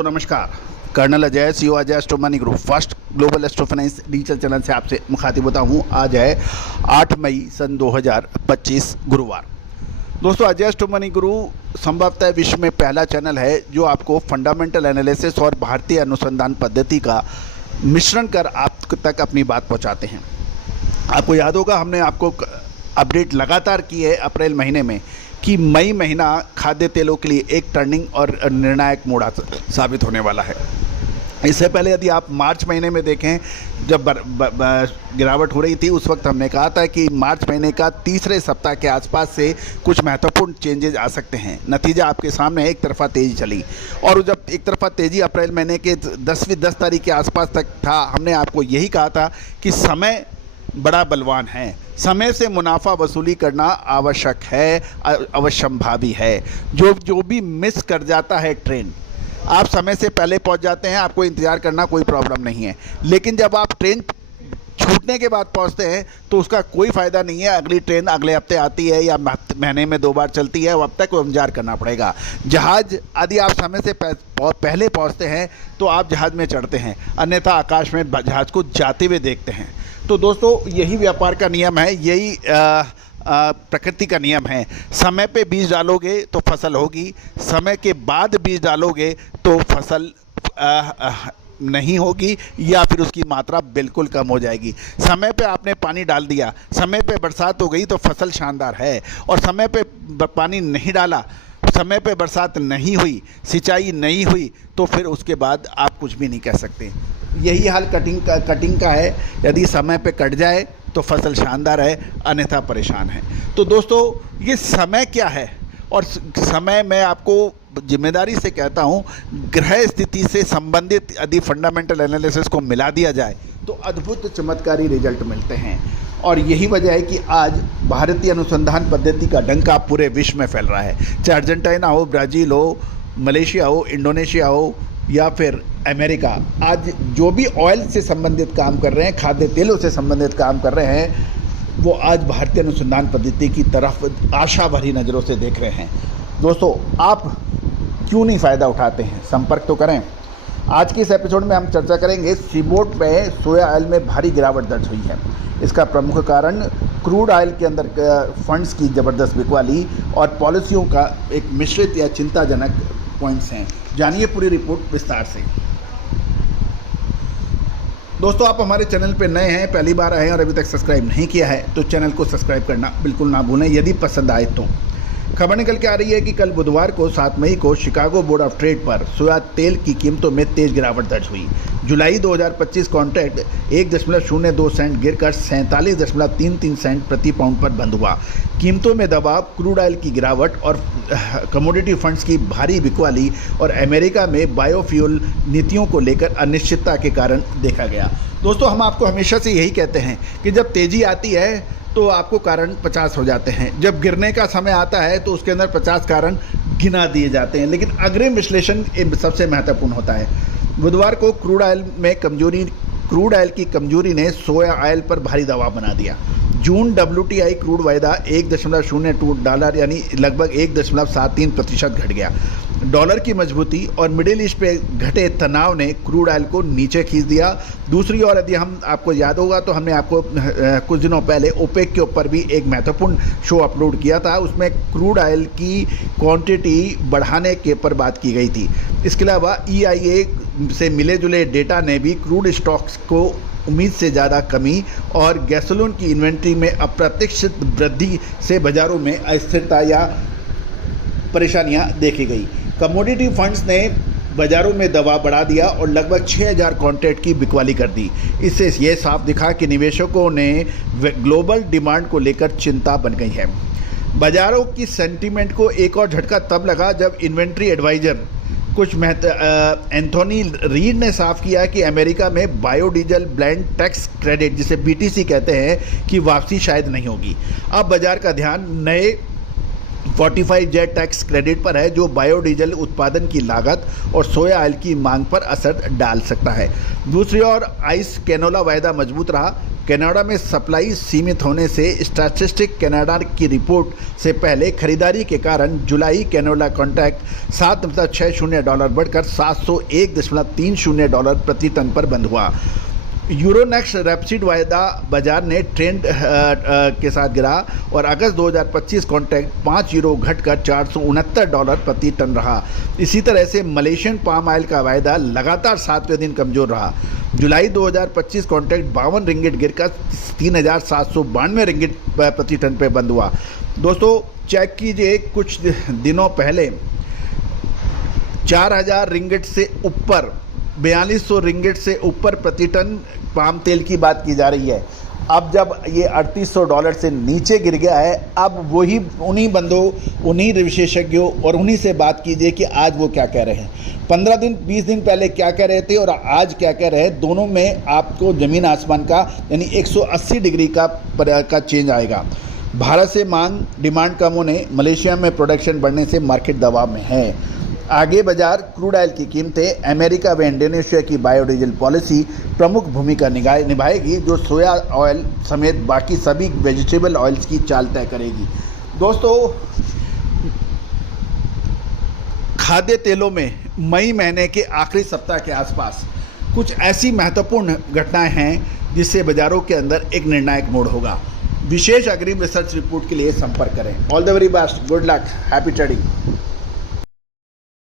दोस्तों नमस्कार। Colonel Ajay CO Ajay astro money group first global astro finance digital channel से आपसे मुखातिब होता हूँ। आज है 8 मई सन 2025 गुरुवार। दोस्तों अजय एस्ट्रो मनी गुरु संभवतः विश्व में पहला चैनल है जो आपको फंडामेंटल एनालिसिस और भारतीय अनुसंधान पद्धति का मिश्रण कर आप तक अपनी बात पहुँचाते हैं। आपको याद होगा हमने आपको अपडेट लगातार की है अप्रैल महीने में कि मई महीना खाद्य तेलों के लिए एक टर्निंग और निर्णायक मोड़ साबित होने वाला है। इससे पहले यदि आप मार्च महीने में देखें जब गिरावट हो रही थी उस वक्त हमने कहा था कि मार्च महीने का तीसरे सप्ताह के आसपास से कुछ महत्वपूर्ण चेंजेस आ सकते हैं। नतीजा आपके सामने एक तरफा तेज़ी चली और जब एक तरफा तेज़ी अप्रैल महीने के 10 तारीख के आसपास तक था, हमने आपको यही कहा था कि समय बड़ा बलवान है, समय से मुनाफा वसूली करना आवश्यक है, अवश्यंभावी है। जो भी मिस कर जाता है ट्रेन, आप समय से पहले पहुंच जाते हैं, आपको इंतज़ार करना कोई प्रॉब्लम नहीं है। लेकिन जब आप ट्रेन छूटने के बाद पहुंचते हैं तो उसका कोई फ़ायदा नहीं है। अगली ट्रेन अगले हफ्ते आती है या महीने में 2 बार चलती है, अब तक इंतजार करना पड़ेगा। जहाज़ यदि आप समय से पहले पहुंचते हैं तो आप जहाज़ में चढ़ते हैं, अन्यथा आकाश में जहाज़ को जाते हुए देखते हैं। तो दोस्तों यही व्यापार का नियम है, यही प्रकृति का नियम है। समय पे बीज डालोगे तो फसल होगी, समय के बाद बीज डालोगे तो फसल नहीं होगी या फिर उसकी मात्रा बिल्कुल कम हो जाएगी। समय पे आपने पानी डाल दिया, समय पे बरसात हो गई तो फसल शानदार है, और समय पे पानी नहीं डाला, समय पे बरसात नहीं हुई, सिंचाई नहीं हुई तो फिर उसके बाद आप कुछ भी नहीं कह सकते। यही हाल कटिंग का है। यदि समय पे कट जाए तो फसल शानदार है, अन्यथा परेशान है। तो दोस्तों ये समय क्या है, और समय मैं आपको जिम्मेदारी से कहता हूँ, ग्रह स्थिति से संबंधित यदि फंडामेंटल एनालिसिस को मिला दिया जाए तो अद्भुत चमत्कारी रिजल्ट मिलते हैं। और यही वजह है कि आज भारतीय अनुसंधान पद्धति का डंका पूरे विश्व में फैल रहा है। चाहे अर्जेंटीना हो, ब्राज़ील हो, मलेशिया हो, इंडोनेशिया हो या फिर अमेरिका, आज जो भी ऑयल से संबंधित काम कर रहे हैं, खाद्य तेलों से संबंधित काम कर रहे हैं, वो आज भारतीय अनुसंधान पद्धति की तरफ आशा भरी नज़रों से देख रहे हैं। दोस्तों आप क्यों नहीं फ़ायदा उठाते हैं, संपर्क तो करें। आज की इस एपिसोड में हम चर्चा करेंगे सीबोट में सोया ऑयल में भारी गिरावट दर्ज हुई है। इसका प्रमुख कारण क्रूड ऑयल के अंदर फंड्स की ज़बरदस्त बिकवाली और पॉलिसियों का एक मिश्रित या चिंताजनक पॉइंट्स हैं। जानिए पूरी रिपोर्ट विस्तार से। दोस्तों आप हमारे चैनल पर नए हैं, पहली बार आए हैं और अभी तक सब्सक्राइब नहीं किया है तो चैनल को सब्सक्राइब करना बिल्कुल ना भूलें यदि पसंद आए तो। खबर निकल के आ रही है कि कल बुधवार को 7 मई को शिकागो बोर्ड ऑफ ट्रेड पर सोया तेल की कीमतों में तेज गिरावट दर्ज हुई। जुलाई 2025 कॉन्ट्रैक्ट 1.02 सेंट गिरकर 47.33 सेंट प्रति पाउंड पर बंद हुआ। कीमतों में दबाव, क्रूड ऑयल की गिरावट और कमोडिटी फंड्स की भारी बिकवाली और अमेरिका में बायोफ्यूल नीतियों को लेकर अनिश्चितता के कारण देखा गया। दोस्तों हम आपको हमेशा से यही कहते हैं कि जब तेज़ी आती है तो आपको कारण 50 हो जाते हैं, जब गिरने का समय आता है तो उसके अंदर 50 कारण गिना दिए जाते हैं, लेकिन अग्रिम विश्लेषण सबसे महत्वपूर्ण होता है। बुधवार को क्रूड ऑयल की कमजोरी ने सोया ऑयल पर भारी दबाव बना दिया। जून WTI क्रूड वायदा $1.02 यानी लगभग 1.73% घट गया। डॉलर की मजबूती और मिडिल ईस्ट पे घटे तनाव ने क्रूड ऑयल को नीचे खींच दिया। दूसरी ओर यदि हम आपको याद होगा तो हमने आपको कुछ दिनों पहले ओपेक के ऊपर भी एक महत्वपूर्ण शो अपलोड किया था, उसमें क्रूड ऑयल की क्वांटिटी बढ़ाने के ऊपर बात की गई थी। इसके अलावा EIA से मिले जुले डेटा ने भी क्रूड स्टॉक्स को उम्मीद से ज़्यादा कमी और गैसोलीन की इन्वेंट्री में अप्रत्याशित वृद्धि से बाज़ारों में अस्थिरता या परेशानियां देखी गई। कमोडिटी फंड्स ने बाज़ारों में दबाव बढ़ा दिया और लगभग 6000 कॉन्ट्रैक्ट की बिकवाली कर दी। इससे ये साफ दिखा कि निवेशकों ने ग्लोबल डिमांड को लेकर चिंता बन गई है। बाज़ारों की सेंटीमेंट को एक और झटका तब लगा जब इन्वेंट्री एडवाइज़र एंथोनी रीड ने साफ किया कि अमेरिका में बायोडीजल ब्लेंड टैक्स क्रेडिट जिसे BTC कहते हैं कि वापसी शायद नहीं होगी। अब बाजार का ध्यान नए 45Z टैक्स क्रेडिट पर है, जो बायोडीजल उत्पादन की लागत और सोया ऑयल की मांग पर असर डाल सकता है। दूसरी ओर आइस कैनोला वायदा मजबूत रहा। कनाडा में सप्लाई सीमित होने से स्टैटिस्टिक कनाडा की रिपोर्ट से पहले खरीदारी के कारण जुलाई कैनोला कॉन्ट्रैक्ट $7.60 बढ़कर $701.30 प्रति टन पर बंद हुआ। यूरोनेक्स्ट रैपसीड वायदा बाजार ने ट्रेंड के साथ गिरा और अगस्त 2025 कॉन्ट्रैक्ट €5 घटकर $469 प्रति टन रहा। इसी तरह से मलेशियन पाम ऑयल का वायदा लगातार 7वें दिन कमजोर रहा। जुलाई 2025 कॉन्ट्रैक्ट ₹52 गिरकर $3,792 प्रति टन पे बंद हुआ। दोस्तों चेक कीजिए, कुछ दिनों पहले $4,000 से ऊपर, $4,200 से ऊपर प्रति टन पाम तेल की बात की जा रही है। अब जब ये $3,800 से नीचे गिर गया है, अब वही उन्हीं बंदों, उन्हीं विशेषज्ञों और उन्हीं से बात कीजिए कि आज वो क्या कह रहे हैं। 15 दिन 20 दिन पहले क्या कह रहे थे और आज क्या कह रहे हैं, दोनों में आपको ज़मीन आसमान का यानी 180 डिग्री का चेंज आएगा। भारत से डिमांड कम होने, मलेशिया में प्रोडक्शन बढ़ने से मार्केट दबाव में है। आगे बाजार क्रूड ऑयल की कीमतें, अमेरिका व इंडोनेशिया की बायोडीजल पॉलिसी प्रमुख भूमिका निभाएगी, जो सोया ऑयल समेत बाकी सभी वेजिटेबल ऑयल्स की चाल तय करेगी। दोस्तों खाद्य तेलों में मई महीने के आखिरी सप्ताह के आसपास कुछ ऐसी महत्वपूर्ण घटनाएं हैं जिससे बाजारों के अंदर एक निर्णायक मोड़ होगा। विशेष अग्रिम रिसर्च रिपोर्ट के लिए संपर्क करें। All the very best, good luck, happy trading.